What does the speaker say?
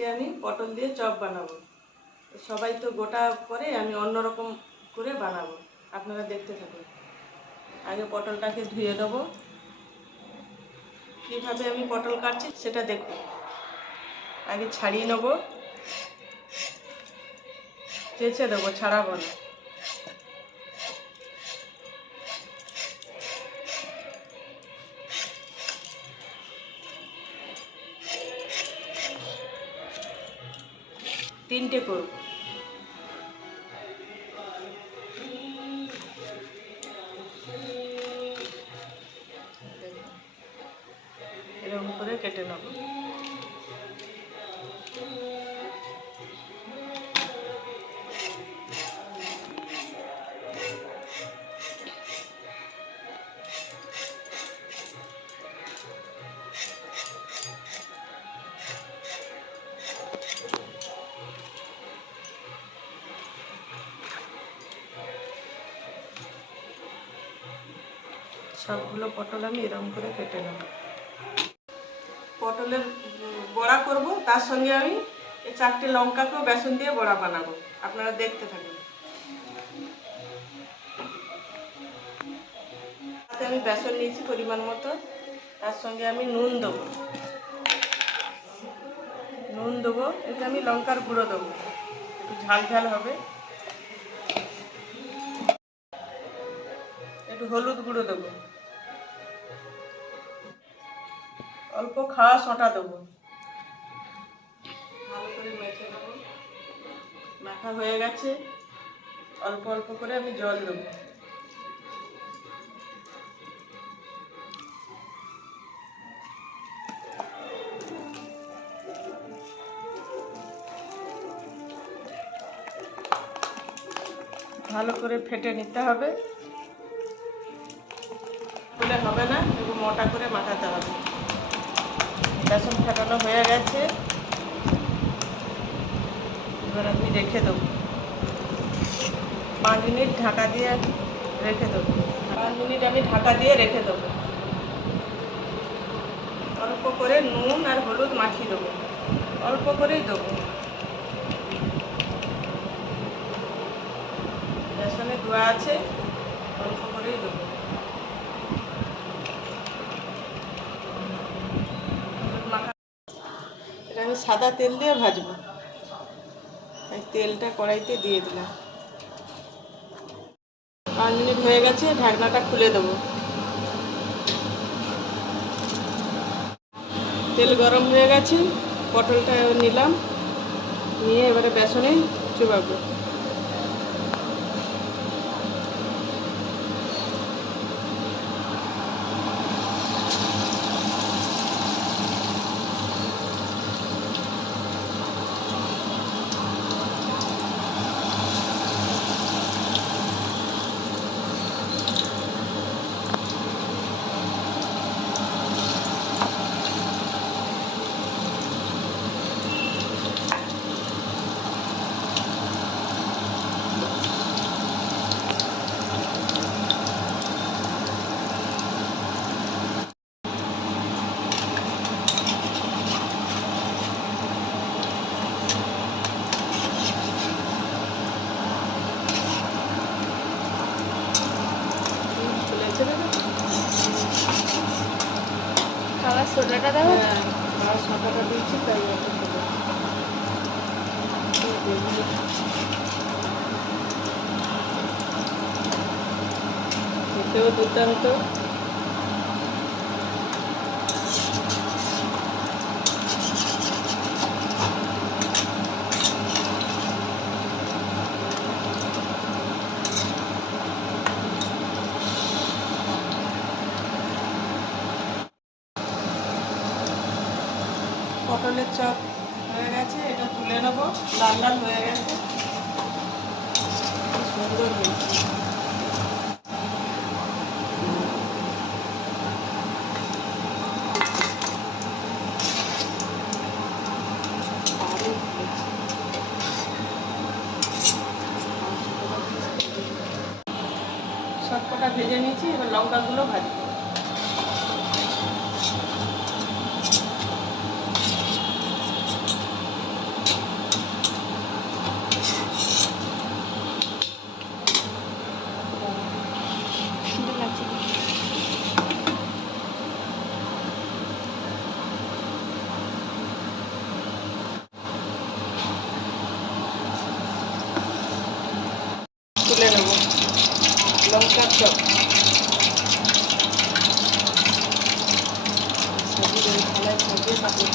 আজকে আমি পটল দিয়ে চপ বানাবো। সবাই তো গোটা করে, আমি অন্যরকম করে বানাবো, আপনারা দেখতে থাকুন। আগে পটলটাকে ধুয়ে নেবো। কীভাবে আমি পটল কাটছি সেটা দেখুন। আগে ছাড়িয়ে নেবো, চেঁচে দেবো, ছাড়াবো না। তিনটে করব। এরকম করে কেটে নেব। সবগুলো পটল আমি এরকম করে কেটে নেব। পটলের বড়া করব, তার সঙ্গে আমি এই 4টে লঙ্কাকেও বেসন দিয়ে বড়া বানাবো, আপনারা দেখতে থাকুন। তাতে আমি বেসন নিয়েছি পরিমাণ মতো, তার সঙ্গে আমি নুন দেবো। এতে আমি লঙ্কার গুঁড়ো দেবো, একটু ঝাল ঝাল হবে। একটু হলুদ গুঁড়ো দেবো, অল্প খাওয়া সোঁটা দেবো। ভালো করে মেখে নেবো। মাখা হয়ে গেছে, অল্প অল্প করে আমি জল দেবো। ভালো করে ফেটে নিতে হবে, বলে হবে না, একটু মোটা করে মাখাতে হবে। বেসন ফেটানো হয়ে গেছে, এবার আমি রেখে দেবো। 5 মিনিট ঢাকা দিয়ে রেখে দেবো। 5 মিনিট আমি ঢাকা দিয়ে রেখে দেবো। অল্প করে নুন আর হলুদ মাখিয়ে দেবো, অল্প করেই দেবো। বেসনে ধোয়া আছে, অল্প করেই দেবো। এটা আমি সাদা তেল দিয়ে ভাজবো, এই তেলটা কড়াইতে দিয়ে দিলাম। 5 মিনিট হয়ে গেছে, ঢাকনাটা খুলে দেবো। তেল গরম হয়ে গেছে, পটলটা নিলাম, নিয়ে এবারে বেসনে চুবাবো। খাবার সোডাটা দাও। হ্যাঁ, খাওয়ার সোডাটা দিয়েছি, তাই খেতেও দুর্দান্ত। পটলের চপ হয়ে গেছে, এটা তুলে নেবো। লাল লাল হয়ে গেছে, সুন্দর হয়েছে। সবকটা ভেজে নিয়েছি, এবার লঙ্কাগুলো ভাজবো। তুলে নেব। লঙ্কার চপ সাজিয়ে থালায় সাজিয়ে তারপর